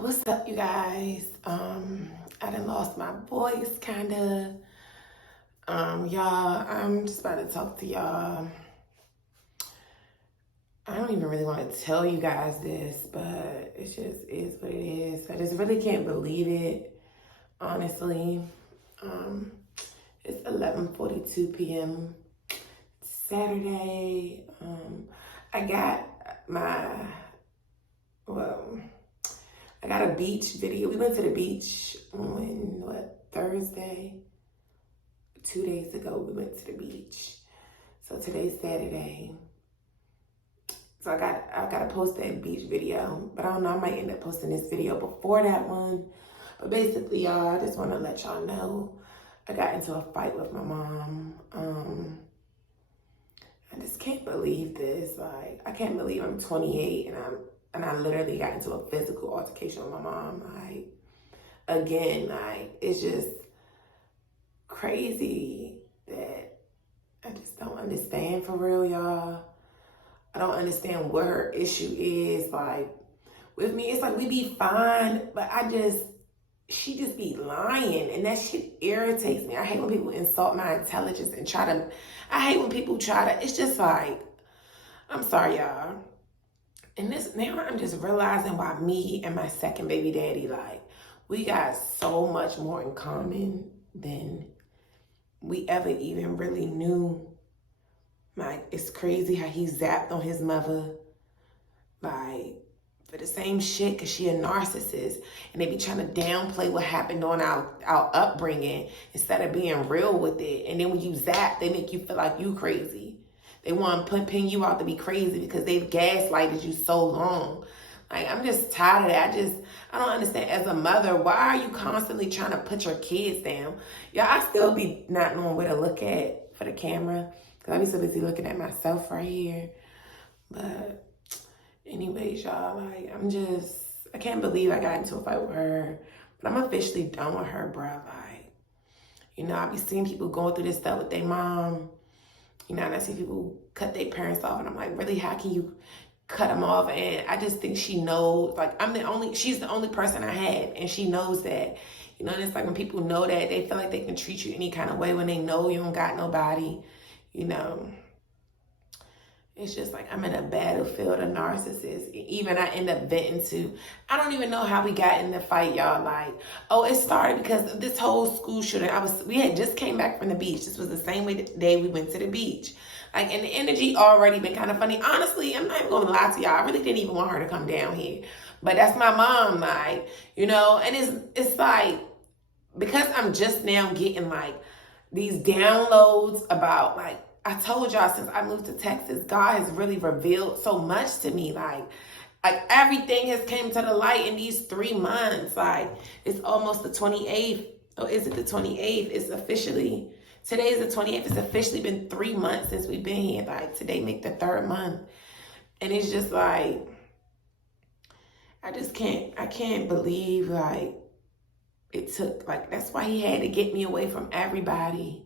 What's up, you guys? I done lost my voice, kinda. Y'all, I'm just about to talk to y'all. I don't even really want to tell you guys this, but it just is what it is. I just really can't believe it, honestly. Um, it's 11:42 p.m. Saturday. I got my, well, I got a beach video. We went to the beach on Thursday? 2 days ago we went to the beach. So today's Saturday. So I gotta post that beach video. But I don't know, I might end up posting this video before that one. But basically, y'all, I just wanna let y'all know I got into a fight with my mom. I just can't believe this. Like, I can't believe I'm 28 and I literally got into a physical altercation with my mom. Like, again, like, it's just crazy that I just don't understand, for real, y'all. I don't understand what her issue is. Like, with me, it's like we be fine, but she just be lying, and that shit irritates me. I hate when people insult my intelligence and I hate when people it's just like, I'm sorry, y'all. And now I'm just realizing why me and my second baby daddy, like, we got so much more in common than we ever even really knew. Like, it's crazy how he zapped on his mother, like, for the same shit, because she a narcissist. And they be trying to downplay what happened on our upbringing instead of being real with it. And then when you zap, they make you feel like you crazy. They want to pin you out to be crazy because they've gaslighted you so long. Like, I'm just tired of that. I don't understand. As a mother, why are you constantly trying to put your kids down? Y'all, I still be not knowing where to look at for the camera, because I be so busy looking at myself right here. But anyways, y'all, like, I can't believe I got into a fight with her. But I'm officially done with her, bro. Like, I be seeing people going through this stuff with their mom. And I see people cut their parents off, and I'm like, really, how can you cut them off? And I just think she knows, like, she's the only person I had, and she knows that. And it's like when people know that, they feel like they can treat you any kind of way when they know you don't got nobody, It's just like I'm in a battlefield of narcissists. Even I end up venting to, I don't even know how we got in the fight, y'all. Like, it started because of this whole school shooting. We had just came back from the beach. This was the same day we went to the beach. Like, and the energy already been kind of funny. Honestly, I'm not even gonna lie to y'all. I really didn't even want her to come down here. But that's my mom, like, and it's like, because I'm just now getting like these downloads about, like, I told y'all, since I moved to Texas, God has really revealed so much to me. Like everything has came to the light in these 3 months. Like, it's almost the 28th. Oh, is it the 28th? Today's the 28th. It's officially been 3 months since we've been here. Like, today make the 3rd month. And it's just like, I can't believe, like, it took, like, that's why he had to get me away from everybody.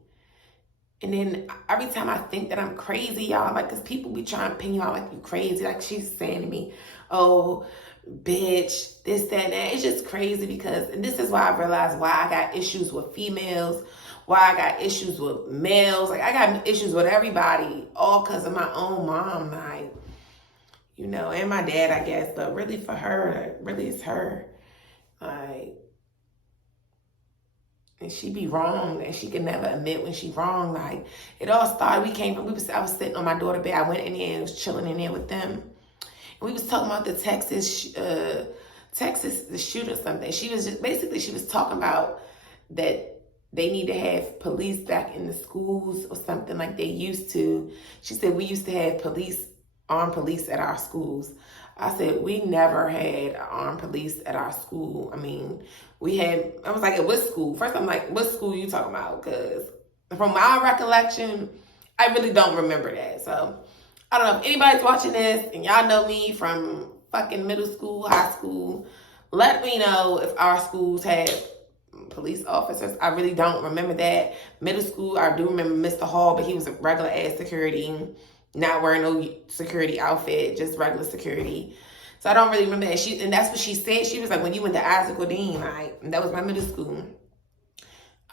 And then every time I think that I'm crazy, y'all, like, because people be trying to pin you out like you crazy. Like, she's saying to me, oh, bitch, this, that, and that. It's just crazy because, and this is why I realized why I got issues with females, why I got issues with males. Like, I got issues with everybody, all because of my own mom, like, and my dad, I guess. But really for her, really it's her. Like, and she be wrong, and she can never admit when she wrong. Like, it all started, I was sitting on my daughter's bed. I went in there and was chilling in there with them. And we was talking about the Texas, the shoot or something. She was talking about that they need to have police back in the schools or something like they used to. She said, we used to have armed police at our schools. I said, we never had armed police at our school. I mean, I was like, at what school? First, I'm like, what school you talking about? Because from my recollection, I really don't remember that. So, I don't know if anybody's watching this and y'all know me from fucking middle school, high school. Let me know if our schools had police officers. I really don't remember that. Middle school, I do remember Mr. Hall, but he was a regular ass security, not wearing no security outfit, just regular security. So I don't really remember that. And that's what she said. She was like, when you went to Isaac Godin, like, that was my middle school.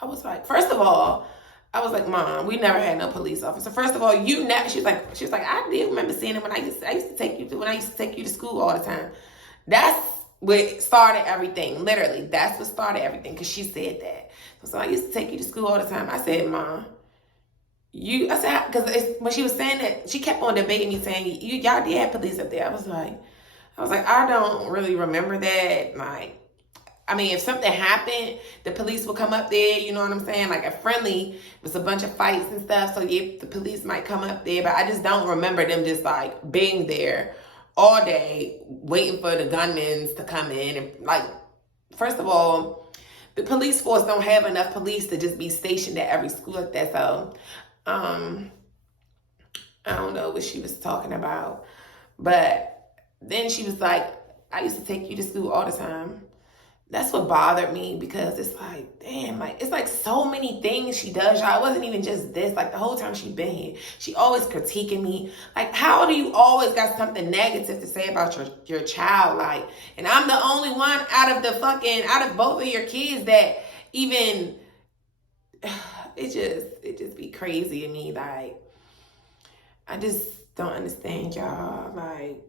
I was like, first of all, I was like, Mom, we never had no police officer. First of all, you never. She was like, I did remember seeing him when I used to take you to school all the time. That's what started everything. Literally, that's what started everything. Cause she said that. So I used to take you to school all the time. I said, Mom, I said, because when she was saying that, she kept on debating me saying, y'all did have police up there. I was like, I don't really remember that. Like, I mean, if something happened, the police will come up there, you know what I'm saying? Like, at Friendly, it was a bunch of fights and stuff, so yeah, the police might come up there, but I just don't remember them just, like, being there all day, waiting for the gunmen to come in. And, like, first of all, the police force don't have enough police to just be stationed at every school like that, so, I don't know what she was talking about, but then she was like, I used to take you to school all the time. That's what bothered me, because it's like, damn, like, it's like so many things she does, y'all. It wasn't even just this. Like, the whole time she been here, she always critiquing me. Like, how do you always got something negative to say about your child? Like, and I'm the only one out of both of your kids that even, it just be crazy to me. Like, I just don't understand, y'all. Like,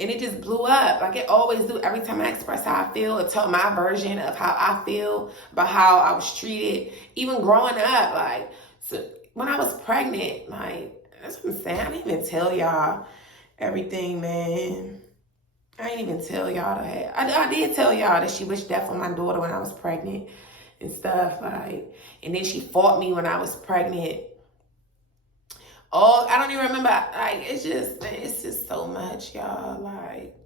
and it just blew up. Like it always do. Every time I express how I feel or tell my version of how I feel about how I was treated, even growing up, like, so when I was pregnant, like, that's what I'm saying. I didn't even tell y'all everything, man. I didn't even tell y'all that. I did tell y'all that she wished death on my daughter when I was pregnant and stuff, like, and then she fought me when I was pregnant. Oh, I don't even remember. Like, it's just so much, y'all. Like,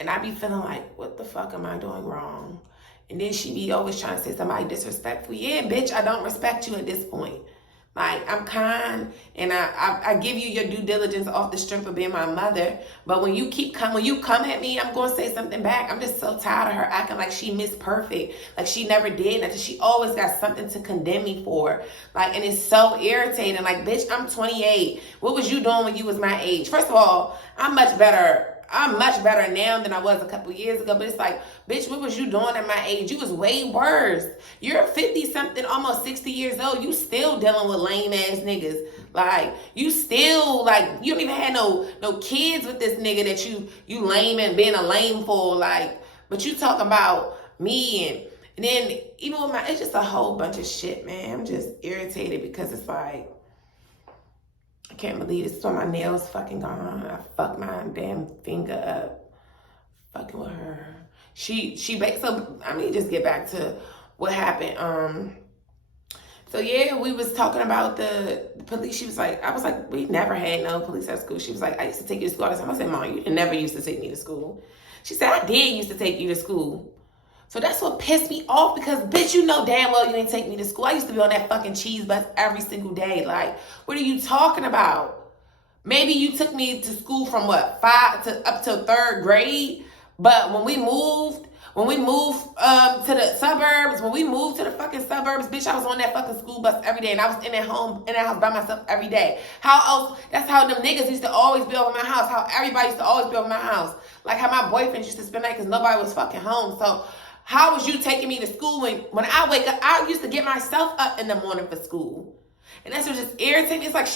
and I be feeling like, what the fuck am I doing wrong? And then she be always trying to say somebody disrespectful. Yeah, bitch, I don't respect you at this point. Like, I'm kind, and I give you your due diligence off the strength of being my mother. But when you come at me, I'm going to say something back. I'm just so tired of her acting like she Miss Perfect. Like she never did nothing. She always got something to condemn me for. Like, and it's so irritating. Like, bitch, I'm 28. What was you doing when you was my age? First of all, I'm much better now than I was a couple years ago. But it's like, bitch, what was you doing at my age? You was way worse. You're 50-something, almost 60 years old. You still dealing with lame-ass niggas. Like, you still, like, you don't even have no kids with this nigga that you lame and being a lame for. Like, but you talk about me and then even with it's just a whole bunch of shit, man. I'm just irritated because it's like, I can't believe this. So my nails fucking gone. I fucked my damn finger up. Fucking with her. So I mean, just get back to what happened. So yeah, we was talking about the police. She was like, I was like, we never had no police at school. She was like, I used to take you to school all the time. I said, Mom, you never used to take me to school. She said, I did used to take you to school. So that's what pissed me off, because, bitch, you know damn well you didn't take me to school. I used to be on that fucking cheese bus every single day. Like, what are you talking about? Maybe you took me to school from what, 5 to up to 3rd grade? But when we moved to the suburbs, when we moved to the fucking suburbs, bitch, I was on that fucking school bus every day, and I was in that house by myself every day. How else? That's how them niggas used to always be over my house. How everybody used to always be over my house. Like how my boyfriend used to spend the night because nobody was fucking home. So how was you taking me to school when I wake up? I used to get myself up in the morning for school. And that's what just irritates me. It's like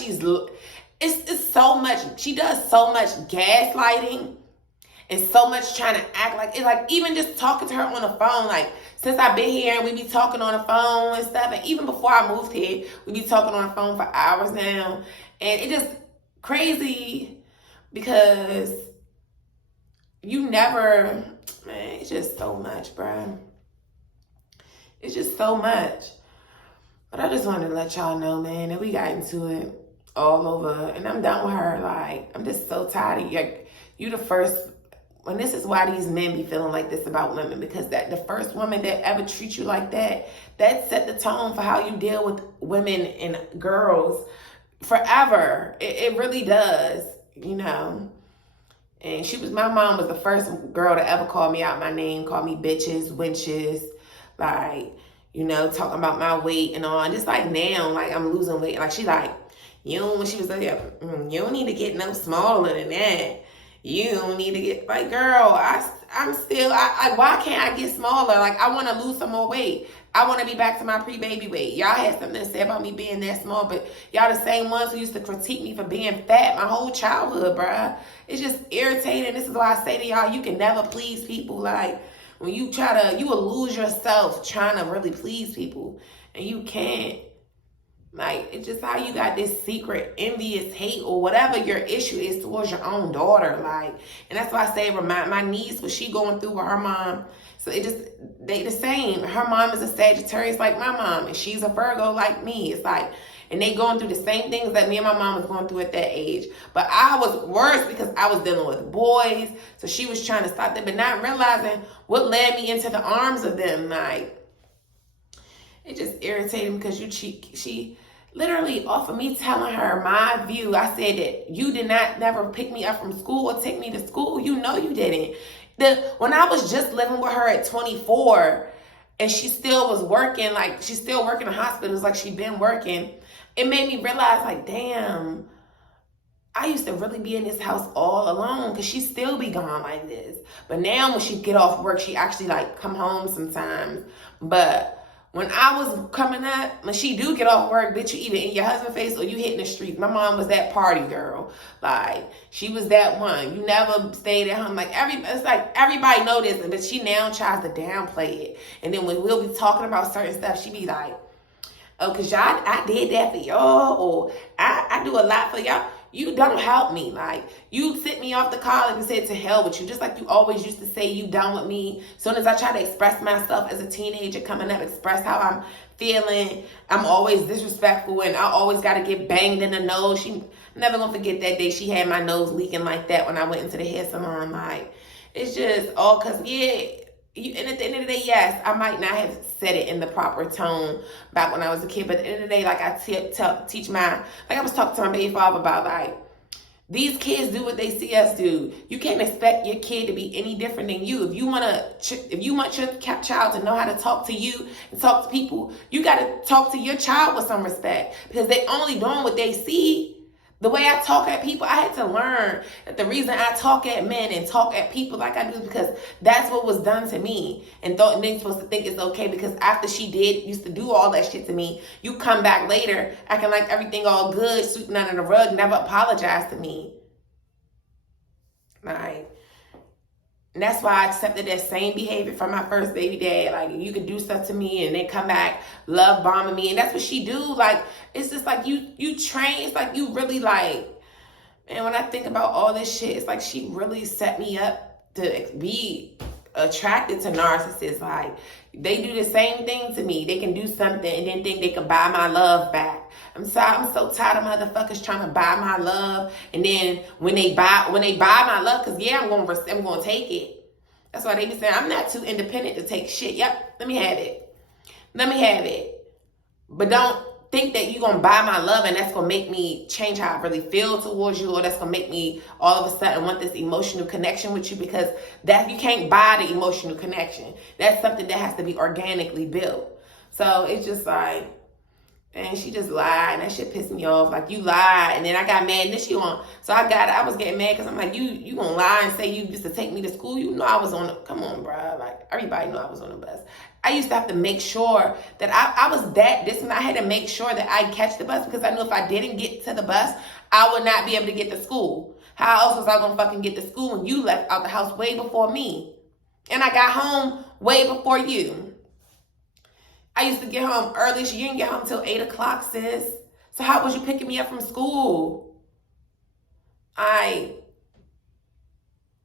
it's so much. She does so much gaslighting and so much trying to act like it. Like even just talking to her on the phone. Like since I've been here and we be talking on the phone and stuff. And even before I moved here, we be talking on the phone for hours now. And it just crazy because you never... Man, it's just so much, bro. It's just so much. But I just wanted to let y'all know, man, that we got into it all over. And I'm done with her. Like, I'm just so tired of you. Like, you the first... When this is why these men be feeling like this about women. Because the first woman that ever treats you like that set the tone for how you deal with women and girls forever. It really does, you know. And my mom was the first girl to ever call me out my name, call me bitches, wenches, like, you know, talking about my weight and all. And just like now, like I'm losing weight. Like she like, when she was like, you don't need to get no smaller than that. You don't need to get, like, girl, I'm still, why can't I get smaller? Like, I want to lose some more weight. I want to be back to my pre-baby weight. Y'all had something to say about me being that small, but y'all the same ones who used to critique me for being fat my whole childhood, bruh. It's just irritating. This is why I say to y'all, you can never please people. Like, when you you will lose yourself trying to really please people, and you can't. Like, it's just how you got this secret envious hate or whatever your issue is towards your own daughter. Like, and that's why I say, remind my niece, what she going through with her mom. So it just, they the same. Her mom is a Sagittarius like my mom, and she's a Virgo like me. It's like, and they going through the same things that me and my mom was going through at that age. But I was worse because I was dealing with boys. So she was trying to stop them, but not realizing what led me into the arms of them. Like, it just irritated me because she literally off of me telling her my view. I said that you did not never pick me up from school or take me to school. You know you didn't. When I was just living with her at 24 and she still was working, like she's still working in hospitals like she'd been working, it made me realize, like, damn, I used to really be in this house all alone because she still be gone like this. But now when she get off work, she actually like come home sometimes. But when I was coming up, when she do get off work, bitch, you either in your husband's face or you hitting the streets. My mom was that party girl. Like, she was that one. You never stayed at home. Like, it's like everybody know this, but she now tries to downplay it. And then when we'll be talking about certain stuff, she be like, oh, because y'all, I did that for y'all, or I do a lot for y'all. You don't help me. Like, you sit me off the college and said to hell with you, just like you always used to say you done with me. As soon as I try to express myself as a teenager coming up, express how I'm feeling, I'm always disrespectful and I always got to get banged in the nose. She never going to forget that day she had my nose leaking like that when I went into the hair salon. Like, it's just all because, yeah, and at the end of the day, yes, I might not have said it in the proper tone back when I was a kid, but at the end of the day, like I teach like I was talking to my baby father about, like, these kids do what they see us do. You can't expect your kid to be any different than you. If you want your child to know how to talk to you and talk to people, you got to talk to your child with some respect because they only doing what they see. The way I talk at people, I had to learn that the reason I talk at men and talk at people like I do is because that's what was done to me. And they're supposed to think it's okay because after she used to do all that shit to me, you come back later acting like everything all good, sweeping under the rug, never apologize to me. Like, and that's why I accepted that same behavior from my first baby dad. Like, you could do stuff to me and then come back love bombing me. And that's what she do. Like, it's just like you train. It's like you really like, man, when I think about all this shit, it's like she really set me up to be attracted to narcissists. Like, they do the same thing to me. They can do something and then think they can buy my love back. I'm so tired of motherfuckers trying to buy my love, and then when they buy my love, because yeah, I'm gonna take it. That's why they be saying I'm not too independent to take shit. Yep, let me have it. But don't think that you're gonna buy my love and that's gonna make me change how I really feel towards you, or that's gonna make me all of a sudden want this emotional connection with you, because that you can't buy the emotional connection. That's something that has to be organically built. So it's just like, and she just lied, and that shit pissed me off. Like, you lied, and then I got mad, and then I was getting mad because I'm like, you gonna lie and say you used to take me to school? You know I was come on, bro. Like, everybody knew I was on the bus. I used to have to make sure that I was that distant. I had to make sure that I'd catch the bus because I knew if I didn't get to the bus, I would not be able to get to school. How else was I gonna fucking get to school when you left out the house way before me? And I got home way before you. I used to get home early. So you didn't get home until 8 o'clock, sis. So how was you picking me up from school?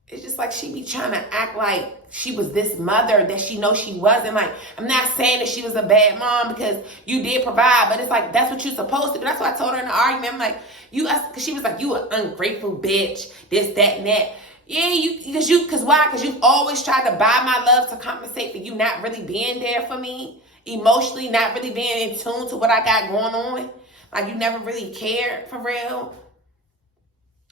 It's just like she be trying to act like she was this mother that she knows she wasn't. Like, I'm not saying that she was a bad mom because you did provide, but it's like, that's what you're supposed to do. That's what I told her in the argument. I'm like, because she was like, you an ungrateful bitch, this, that, and that. Yeah, because why? Because you've always tried to buy my love to compensate for you not really being there for me. Emotionally, not really being in tune to what I got going on. Like, you never really cared for real.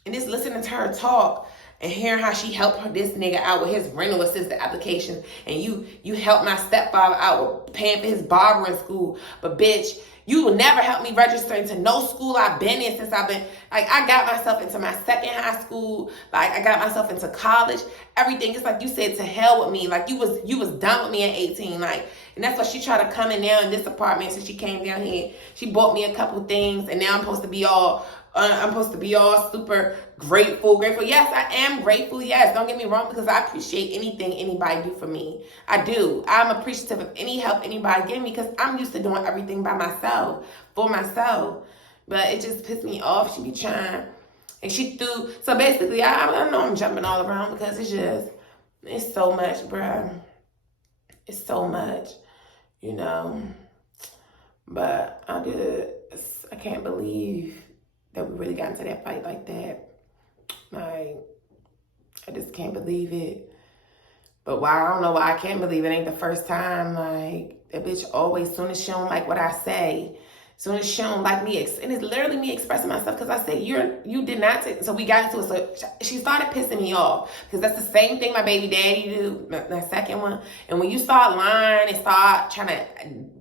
And just listening to her talk. and hearing how she helped this nigga out with his rental assistance applications, and you helped my stepfather out with paying for his barbering school. But bitch, you will never help me register into no school I've been in since I've been, like, I got myself into my second high school. Like, I got myself into college. Everything. It's like you said, to hell with me. Like, you was done with me at 18. Like, and that's why she tried to come in now in this apartment since she came down here. She bought me a couple things, and now I'm supposed to be all super grateful. Yes, I am grateful. Yes, don't get me wrong, because I appreciate anything anybody do for me. I do. I'm appreciative of any help anybody give me, because I'm used to doing everything by myself, for myself. But it just pissed me off. She be trying, and she threw. So basically, I know I'm jumping all around, because it's so much, bruh. It's so much, you know. But I can't believe that we really got into that fight like that. Like, I just can't believe it. But why? I don't know why I can't believe it. Ain't the first time. Like, that bitch always, soon as she don't like what I say, soon as she don't like me, and it's literally me expressing myself, because I said, you did not take, so we got into it. So she started pissing me off, because that's the same thing my baby daddy do, that second one. And when you start lying and start trying to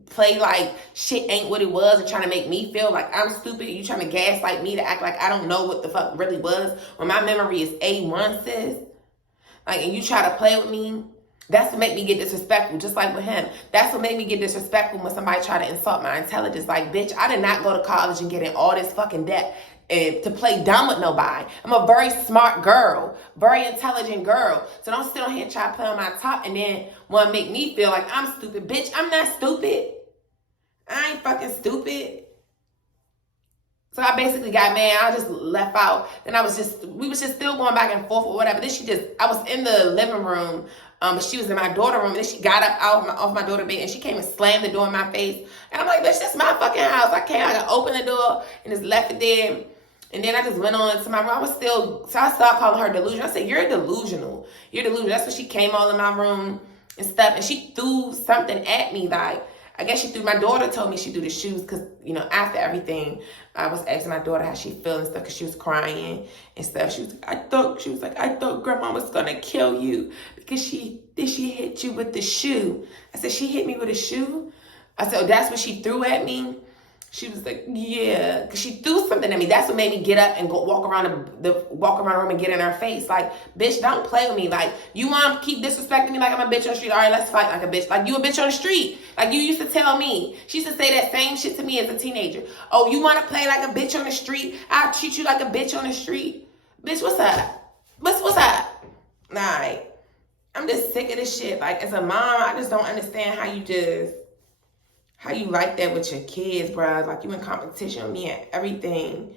play like shit ain't what it was and trying to make me feel like I'm stupid, you trying to gaslight me to act like I don't know what the fuck really was, when my memory is A1, sis. Like, and you try to play with me, that's what made me get disrespectful, just like with him. That's what made me get disrespectful when somebody tried to insult my intelligence. Like, bitch, I did not go to college and get in all this fucking debt to play dumb with nobody. I'm a very smart girl, very intelligent girl. So don't sit on here and try to play on my top and then want to make me feel like I'm stupid. Bitch, I'm not stupid. I ain't fucking stupid. So I basically got mad. I just left out. Then we was just still going back and forth or whatever. Then I was in the living room, but she was in my daughter's room. And then she got up off my daughter's bed, and she came and slammed the door in my face. And I'm like, bitch, this is my fucking house. I could open the door and just left it there. And then I just went on to my room. So I started calling her delusional. I said, you're delusional. You're delusional. That's when she came all in my room and stuff. And she threw something at me, like, I guess my daughter told me she threw the shoes, because, you know, after everything, I was asking my daughter how she felt and stuff, because she was crying and stuff. She was like, I thought grandma was going to kill you because she hit you with the shoe. I said, she hit me with a shoe? I said, oh, that's what she threw at me? She was like, yeah, because she threw something at me. That's what made me get up and go walk around the room and get in her face. Like, bitch, don't play with me. Like, you want to keep disrespecting me like I'm a bitch on the street? All right, let's fight like a bitch. Like, you a bitch on the street. Like, you used to tell me. She used to say that same shit to me as a teenager. Oh, you want to play like a bitch on the street? I'll treat you like a bitch on the street. Bitch, what's up? What's up? All right. I'm just sick of this shit. Like, as a mom, I just don't understand how you like that with your kids, bro. Like, you in competition with me and everything.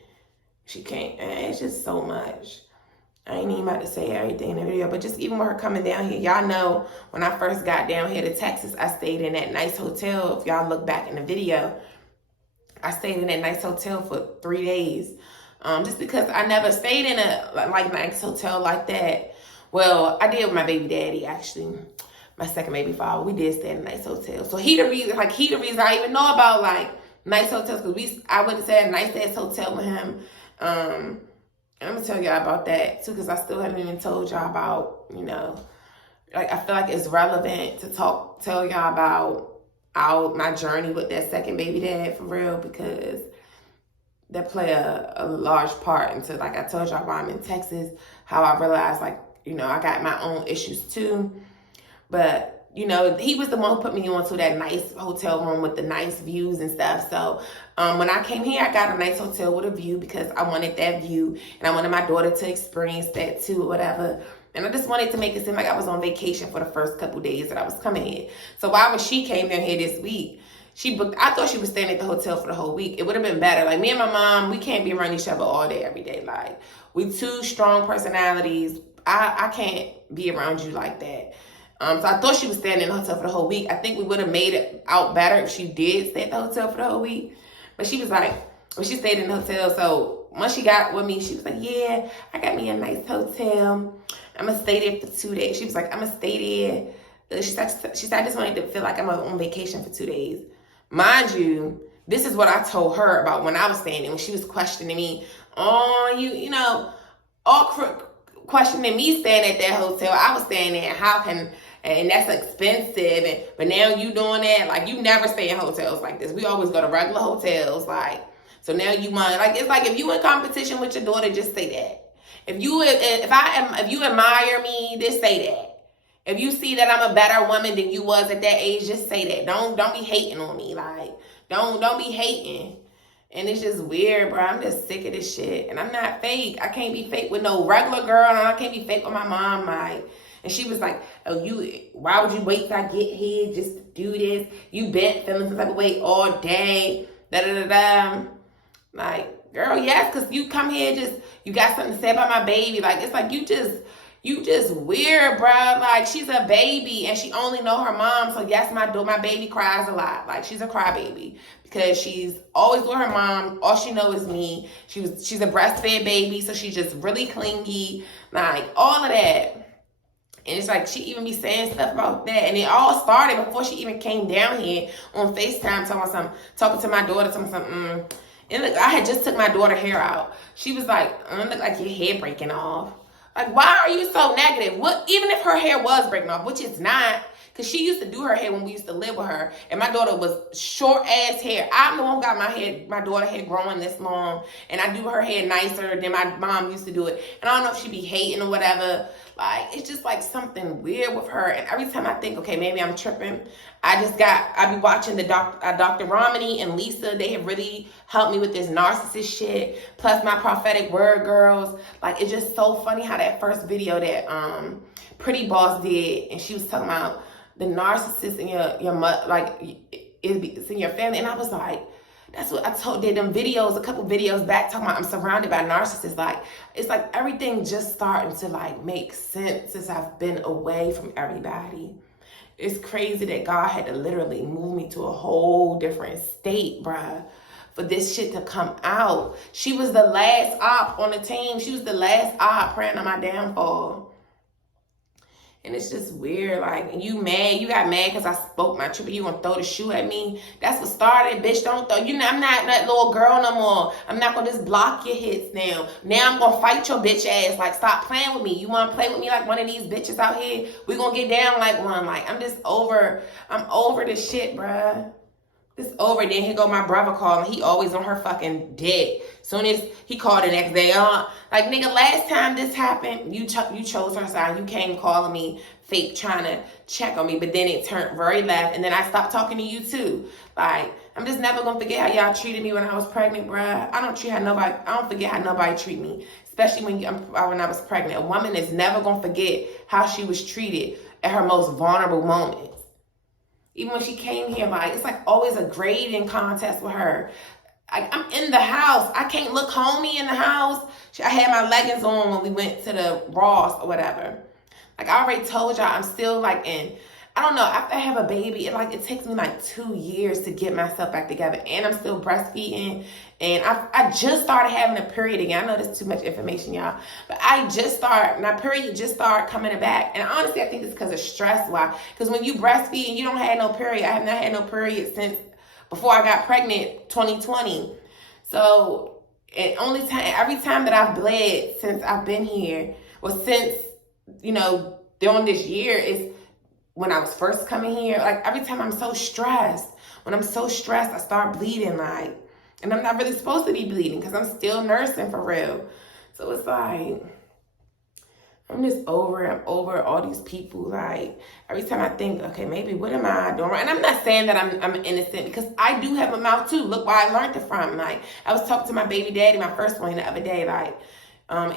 She can't, it's just so much. I ain't even about to say everything in the video, but just even with her coming down here, y'all know when I first got down here to Texas, I stayed in that nice hotel. If y'all look back in the video, I stayed in that nice hotel for 3 days. Just because I never stayed in a nice hotel like that. Well, I did with my baby daddy, actually. My second baby father, we did stay in a nice hotel. So he the reason I even know about like nice hotels, because I went to stay at a nice ass hotel with him. And I'm gonna tell y'all about that too, because I still haven't even told y'all about, you know, like, I feel like it's relevant to tell y'all about my journey with that second baby dad, for real, because that play a large part into, like I told y'all, while I'm in Texas, how I realized, like, you know, I got my own issues too. But, you know, he was the one who put me onto that nice hotel room with the nice views and stuff. So when I came here, I got a nice hotel with a view, because I wanted that view. And I wanted my daughter to experience that too, or whatever. And I just wanted to make it seem like I was on vacation for the first couple days that I was coming here. So when she came down here this week, I thought she was staying at the hotel for the whole week. It would have been better. Like, me and my mom, we can't be around each other all day, every day. Like, we two strong personalities. I can't be around you like that. So I thought she was staying in the hotel for the whole week. I think we would have made it out better if she did stay at the hotel for the whole week. But she was like, well, she stayed in the hotel. So once she got with me, she was like, yeah, I got me a nice hotel. I'm going to stay there for 2 days. She was like, I'm going to stay there. She said, I just wanted to feel like I'm on vacation for 2 days. Mind you, this is what I told her about when I was staying there, when she was questioning me. Oh, you know, all questioning me staying at that hotel. I was staying there. How can, and that's expensive. But now you doing that. Like, you never stay in hotels like this. We always go to regular hotels. Like, so now you mind, like, it's like if you in competition with your daughter, just say that. If you admire me, just say that. If you see that I'm a better woman than you was at that age, just say that. Don't be hating on me. Like, don't be hating. And it's just weird, bro. I'm just sick of this shit. And I'm not fake. I can't be fake with no regular girl, and I can't be fake with my mom. Like, and she was like, oh, why would you wait till I get here just to do this? You been feeling some type of way all day. Da-da-da-da. Like, girl, yes, because you come here you got something to say about my baby. Like, it's like you just weird, bro. Like, she's a baby and she only know her mom. So yes, my baby cries a lot. Like, she's a crybaby because she's always with her mom. All she knows is me. She's a breastfed baby, so she's just really clingy. Like, all of that. And it's like she even be saying stuff about that. And it all started before she even came down here on FaceTime talking to my daughter, talking something. And look, I had just took my daughter hair out. She was like, look like your hair breaking off. Like, why are you so negative? What, even if her hair was breaking off, which it's not, because she used to do her hair when we used to live with her, and my daughter was short ass hair. I'm the one who got my daughter hair growing this long, and I do her hair nicer than my mom used to do it. And I don't know if she be hating or whatever. Like, it's just like something weird with her. And every time I think, okay, maybe I'm tripping, I be watching the Dr. Romani and Lisa. They have really helped me with this narcissist shit. Plus my prophetic word girls. Like, it's just so funny how that first video that Pretty Boss did, and she was talking about the narcissist in it's in your family. And I was like, that's what I did them videos, a couple videos back, talking about I'm surrounded by narcissists. Like, it's like everything just starting to like make sense since I've been away from everybody. It's crazy that God had to literally move me to a whole different state, bruh, for this shit to come out. She was the last op on the team. She was the last op praying on my downfall. And it's just weird, like, and you got mad because I spoke my truth, you gonna throw the shoe at me? That's what started, bitch. Don't throw, I'm not that little girl no more. I'm not gonna just block your hits now. Now I'm gonna fight your bitch ass. Like, stop playing with me. You wanna play with me like one of these bitches out here? We gonna get down like one. Like, I'm over this shit, bruh. It's over. Then here go my brother calling. He always on her fucking dick. Soon as he called the next day, like, nigga, last time this happened, you chose her side. You came calling me fake, trying to check on me, but then it turned very left, and then I stopped talking to you too. Like, I'm just never gonna forget how y'all treated me when I was pregnant, bruh. I don't forget how nobody treat me, especially when I was pregnant. A woman is never gonna forget how she was treated at her most vulnerable moments. Even when she came here, like, it's like always a grading contest with her. I'm in the house. I can't look homey in the house. I had my leggings on when we went to the Ross or whatever. Like, I already told y'all, I'm still like I don't know, after I have a baby, it takes me like 2 years to get myself back together. And I'm still breastfeeding. And I just started having a period again. I know that's too much information, y'all. But my period just started coming back. And honestly, I think it's because of stress. Why? Because when you breastfeed and you don't have no period, I have not had no period since before I got pregnant, 2020. So, every time that I've bled since I've been here, since, during this year, is when I was first coming here. Like, every time I'm so stressed. When I'm so stressed, I start bleeding, like, and I'm not really supposed to be bleeding because I'm still nursing for real. So it's like, I'm just over it. I'm over all these people. Like, every time I think, okay, maybe what am I doing wrong? And I'm not saying that I'm innocent, because I do have a mouth too. Look where I learned it from. Like, I was talking to my baby daddy, my first one, the other day. Like,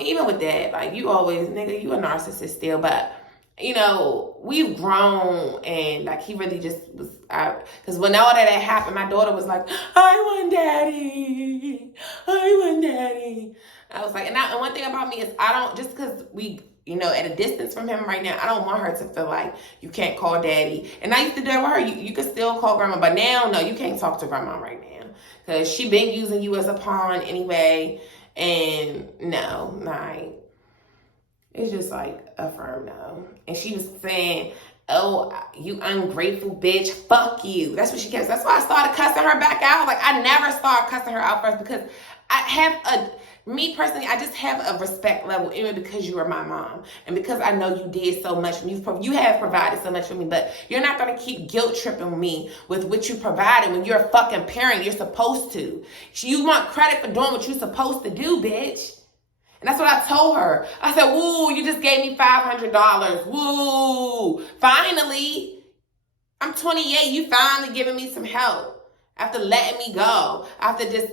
even with that, like, you always, nigga, you a narcissist still. But, we've grown, and like, he really just was out. Because when all that happened, my daughter was like, I want daddy. I was like, and one thing about me is I don't, just because we, at a distance from him right now, I don't want her to feel like you can't call daddy. And I used to do that with her. You could still call grandma, but now, no, you can't talk to grandma right now. Because she been using you as a pawn anyway. And no, like, it's just like a firm no. And she was saying, oh, you ungrateful bitch, fuck you. That's what she kept. That's why I started cussing her back out. Like, I never start cussing her out first, because I have me personally, I just have a respect level even because you are my mom and because I know you did so much and you have provided so much for me, but you're not going to keep guilt tripping me with what you provided when you're a fucking parent. You're supposed to. You want credit for doing what you're supposed to do, bitch. And that's what I told her. I said, woo, you just gave me $500. Woo. Finally, I'm 28. You finally giving me some help. After letting me go. After just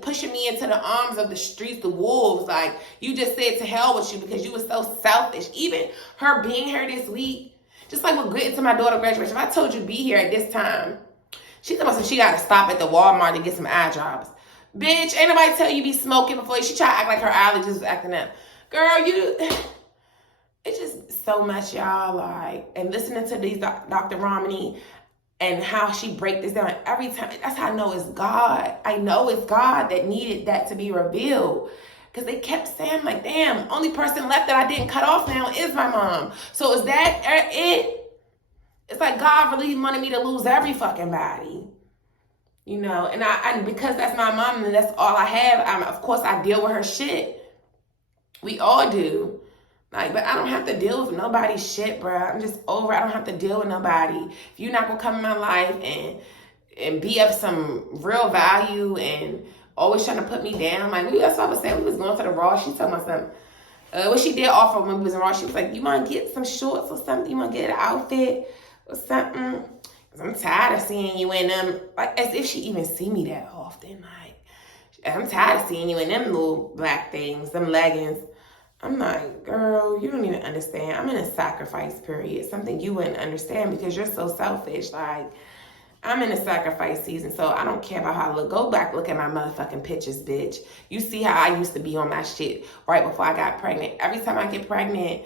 pushing me into the arms of the streets, the wolves. Like, you just said to hell with you because you were so selfish. Even her being here this week. Just like with getting to my daughter's graduation. If I told you be here at this time. She told me she got to stop at the Walmart to get some eye drops. Bitch, ain't nobody tell you be smoking before. She try to act like her allergies was acting up. Girl, it's just so much, y'all. Like, and listening to these Dr. Romney and how she break this down every time. That's how I know it's God. I know it's God that needed that to be revealed. Because they kept saying, like, damn, only person left that I didn't cut off now is my mom. So is that it? It's like God really wanted me to lose every fucking body. You know, and because that's my mom and that's all I have, of course I deal with her shit. We all do. Like, but I don't have to deal with nobody's shit, bro. I'm just over. I don't have to deal with nobody. If you're not gonna come in my life and be of some real value and always trying to put me down, like that's what I was saying. We was going to the Raw. She told me something. What she did offer when we was in Raw, she was like, "You want to get some shorts or something? You want to get an outfit or something?" I'm tired of seeing you in them, like as if she even see me that often. Like, I'm tired of seeing you in them little black things, them leggings. I'm like, girl, you don't even understand. I'm in a sacrifice period, something you wouldn't understand because you're so selfish. Like, I'm in a sacrifice season, so I don't care about how I look. Go back, look at my motherfucking pictures, bitch. You see how I used to be on my shit right before I got pregnant. Every time I get pregnant,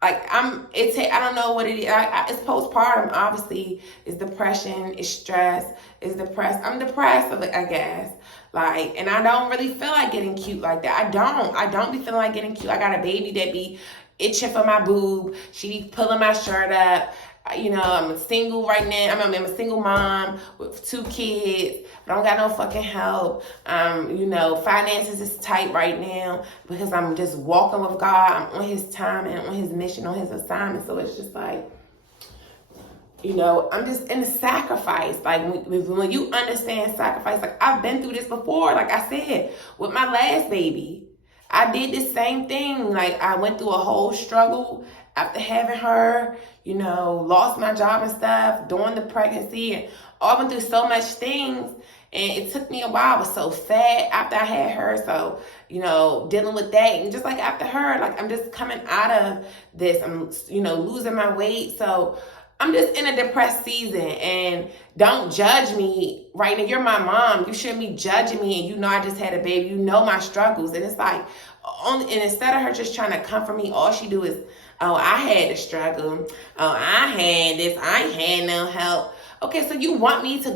like I don't know what it is. It's postpartum, obviously. It's depression, it's stress, it's depressed. I'm depressed, I guess. Like, and I don't really feel like getting cute like that. I don't be feeling like getting cute. I got a baby that be itching for my boob. She be pulling my shirt up. You know, I'm single right now. I'm a single mom with 2 kids. I don't got no fucking help. You know, finances is tight right now because I'm just walking with God. I'm on his time and on his mission, on his assignment. So it's just like, you know, I'm just in a sacrifice. Like, when you understand sacrifice, like, I've been through this before. Like I said, with my last baby, I did the same thing. Like, I went through a whole struggle after having her, you know, lost my job and stuff during the pregnancy, and I went through so much things, and it took me a while. I was so fat after I had her, so, you know, dealing with that, and just like after her, like, I'm just coming out of this. I'm, you know, losing my weight, so I'm just in a depressed season, and don't judge me right now. You're my mom. You shouldn't be judging me, and you know I just had a baby. You know my struggles, and it's like, and instead of her just trying to comfort me, all she do is, oh, I had to struggle. Oh, I had this. I ain't had no help. Okay, so you want me to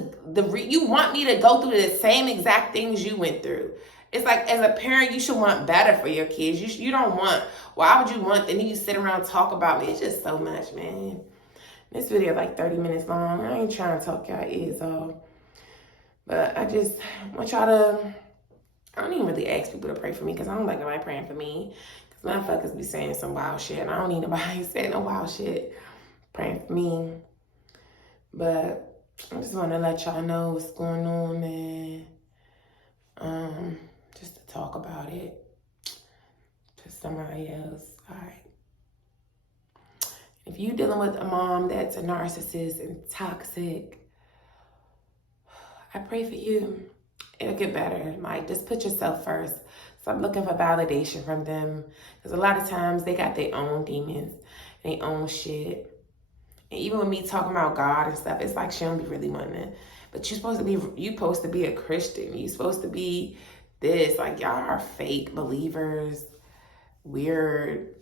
go through the same exact things you went through. It's like, as a parent, you should want better for your kids. You don't want, why would you want, and then you sit around and talk about me. It's just so much, man. This video is like 30 minutes long. I ain't trying to talk y'all ears off. But I just want y'all to, I don't even really ask people to pray for me because I don't like nobody praying for me. Because motherfuckers be saying some wild shit, and I don't need nobody saying no wild shit praying for me. But I just want to let y'all know what's going on, and just to talk about it to somebody else. All right. If you're dealing with a mom that's a narcissist and toxic, I pray for you. It'll get better. Like, just put yourself first. Stop looking for validation from them. Because a lot of times they got their own demons, their own shit. And even with me talking about God and stuff, it's like she don't be really wanting it. But you're supposed to be a Christian. You're supposed to be this. Like, y'all are fake believers. Weird.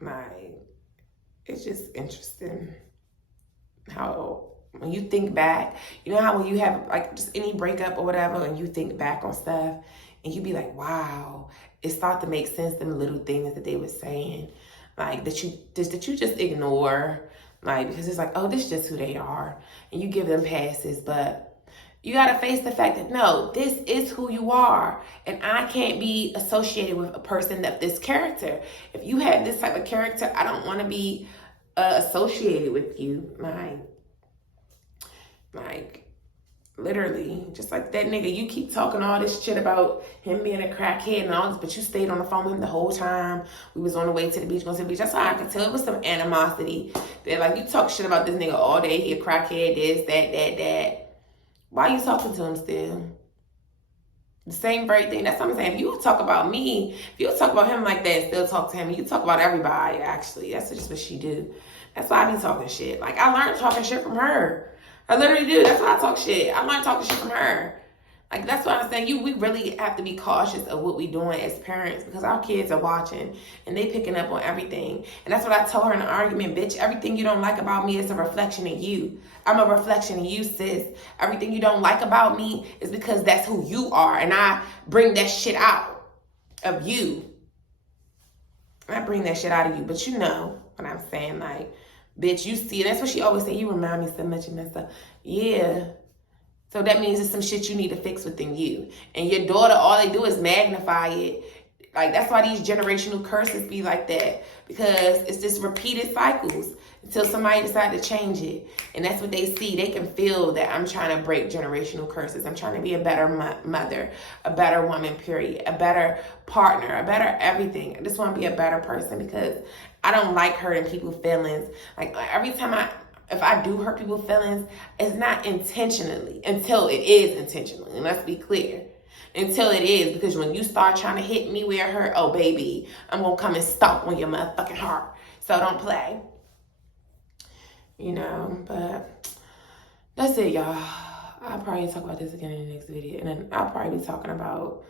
Like, it's just interesting how when you think back, you know how when you have like just any breakup or whatever, and you think back on stuff and you be like, wow, it started to make sense, them little things that they were saying, like that you just ignore, like, because it's like, oh, this is just who they are, and you give them passes. But You got to face the fact that, no, this is who you are. And I can't be associated with a person of this character. If you have this type of character, I don't want to be associated with you. Like, literally, just like that nigga, you keep talking all this shit about him being a crackhead and all this, but you stayed on the phone with him the whole time. We was on the way to the beach, going to the beach. That's how I could tell it was some animosity. That, like, you talk shit about this nigga all day. He a crackhead, this, that. Why are you talking to him still? The same very thing. That's what I'm saying. If you talk about me, if you talk about him like that and still talk to him, you talk about everybody, actually. That's just what she do. That's why I be talking shit. Like, I learned talking shit from her. I literally do. That's why I talk shit. I learned talking shit from her. Like, that's what I'm saying. We really have to be cautious of what we doing as parents, because our kids are watching and they picking up on everything. And that's what I tell her in the argument, bitch. Everything you don't like about me is a reflection of you. I'm a reflection of you, sis. Everything you don't like about me is because that's who you are. And I bring that shit out of you. I bring that shit out of you. But you know what I'm saying? Like, bitch, you see it. That's what she always say. You remind me so much of that stuff. Yeah. So that means it's some shit you need to fix within you. And your daughter, all they do is magnify it. Like, that's why these generational curses be like that. Because it's just repeated cycles until somebody decides to change it. And that's what they see. They can feel that I'm trying to break generational curses. I'm trying to be a better mother, a better woman, period. A better partner, a better everything. I just want to be a better person because I don't like hurting people's feelings. Like, every time if I do hurt people's feelings, it's not intentionally until it is intentionally. And let's be clear. Until it is, because when you start trying to hit me where it hurt, oh baby, I'm going to come and stomp on your motherfucking heart. So don't play. You know, but that's it, y'all. I'll probably talk about this again in the next video. And then I'll probably be talking about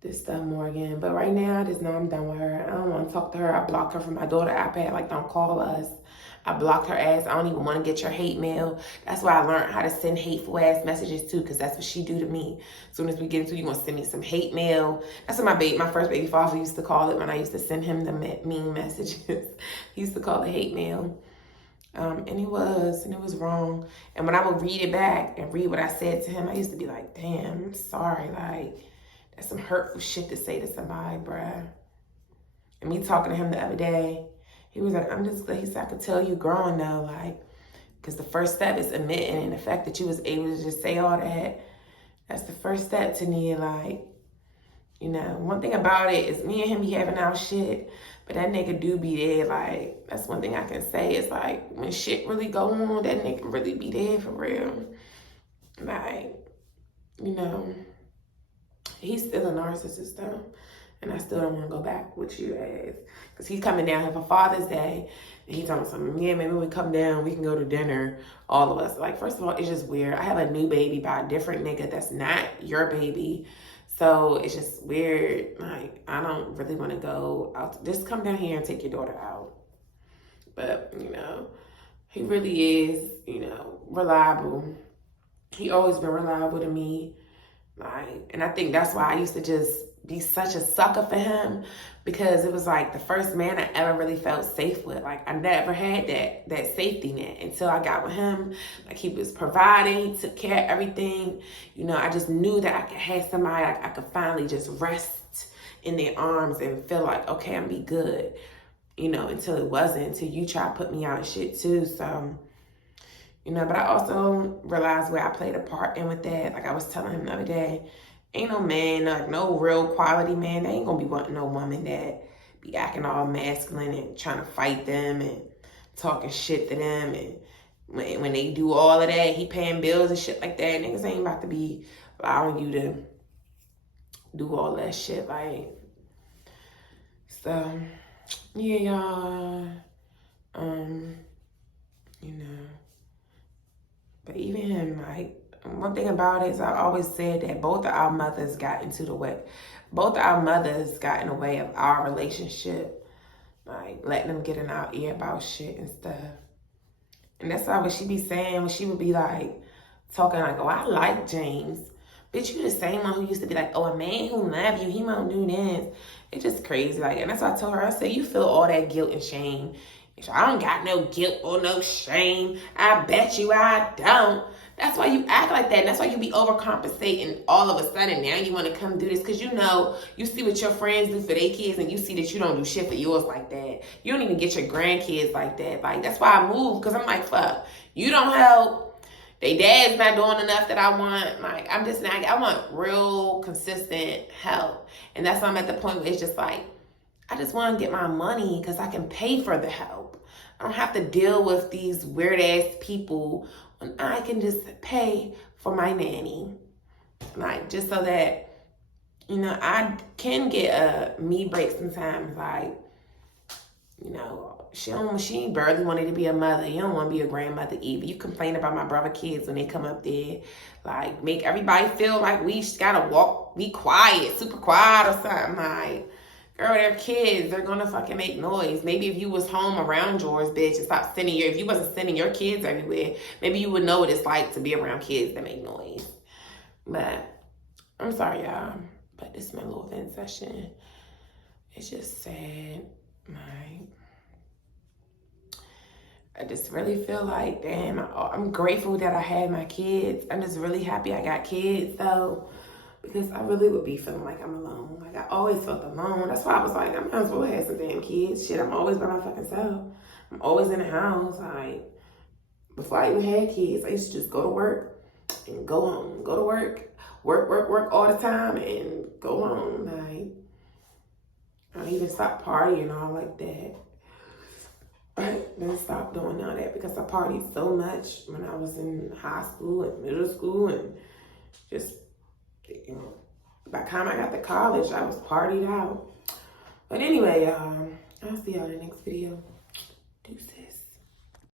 this stuff more again. But right now, I just know I'm done with her. I don't want to talk to her. I blocked her from my daughter's iPad. Like, don't call us. I blocked her ass. I don't even want to get your hate mail. That's why I learned how to send hateful ass messages too, because that's what she do to me. As soon as we get into, you gonna send me some hate mail. That's what my first baby father used to call it when I used to send him the mean messages. He used to call it hate mail. And it was wrong. And when I would read it back and read what I said to him, I used to be like, damn, I'm sorry. Like, that's some hurtful shit to say to somebody, bruh. And me talking to him the other day, he was like, I'm just glad. He said, I could tell you growing though, like, because the first step is admitting, and the fact that you was able to just say all that, that's the first step to me. Like, you know, one thing about it is me and him be having our shit, but that nigga do be there. Like, that's one thing I can say is, like, when shit really go on, that nigga really be there for real. Like, you know, he's still a narcissist though. And I still don't want to go back with you as. Because he's coming down here for Father's Day. And he's talking something, yeah, maybe when we come down, we can go to dinner, all of us. Like, first of all, it's just weird. I have a new baby by a different nigga that's not your baby. So it's just weird. Like, I don't really want to go out. Just come down here and take your daughter out. But, you know, he really is, you know, reliable. He always been reliable to me. Like, and I think that's why I used to just be such a sucker for him, because it was like the first man I ever really felt safe with. Like, I never had that safety net until I got with him. Like, he was providing, he took care of everything. You know, I just knew that I could have somebody I could finally just rest in their arms and feel like, okay, I'm be good. You know, until it wasn't, until you try to put me out of shit too. So, you know, but I also realized where I played a part in with that. Like I was telling him the other day, ain't no man, like no real quality man, they ain't gonna be wanting no woman that be acting all masculine and trying to fight them and talking shit to them. And when they do all of that, he paying bills and shit like that, niggas ain't about to be allowing you to do all that shit. Like, so, yeah, y'all, you know, but even him, like, one thing about it is I always said that both of our mothers got in the way of our relationship. Like, letting them get in our ear about shit and stuff. And that's why what she be saying, when she would be like, talking like, oh, I like James. Bitch, you the same one who used to be like, oh, a man who love you, he won't do this. It's just crazy. Like, and that's why I told her, I said, you feel all that guilt and shame I don't got no guilt or no shame. I bet you I don't. That's why you act like that. And that's why you be overcompensating all of a sudden. Now you want to come do this because you know, you see what your friends do for their kids and you see that you don't do shit for yours like that. You don't even get your grandkids like that. Like, that's why I moved, because I'm like, fuck, you don't help. They dad's not doing enough that I want. Like, I'm just not, I want real consistent help. And that's why I'm at the point where it's just like, I just want to get my money because I can pay for the help. I don't have to deal with these weird ass people when I can just pay for my nanny. Like, just so that, you know, I can get a me break sometimes. Like, you know, she barely wanted to be a mother. You don't want to be a grandmother either. You complain about my brother kids when they come up there. Like, make everybody feel like we gotta walk, be quiet, super quiet or something. Like, girl, they're kids. They're gonna fucking make noise. Maybe if you was home around yours, bitch, and stop sending if you wasn't sending your kids everywhere, maybe you would know what it's like to be around kids that make noise. But I'm sorry, y'all. But this is my little vent session. It's just sad. Like, I just really feel like, damn, I'm grateful that I had my kids. I'm just really happy I got kids, though. Because I really would be feeling like I'm alone. Like, I always felt alone. That's why I was like, I might as well have some damn kids. Shit, I'm always by my fucking self. I'm always in the house. Like, before I even had kids, I used to just go to work and go home. Go to work, work all the time, and go home. Like, I don't even stop partying all like that. I didn't stop doing all that because I partied so much when I was in high school and middle school and just, you know, by the time I got to college, I was partied out. But anyway, I'll see y'all in the next video.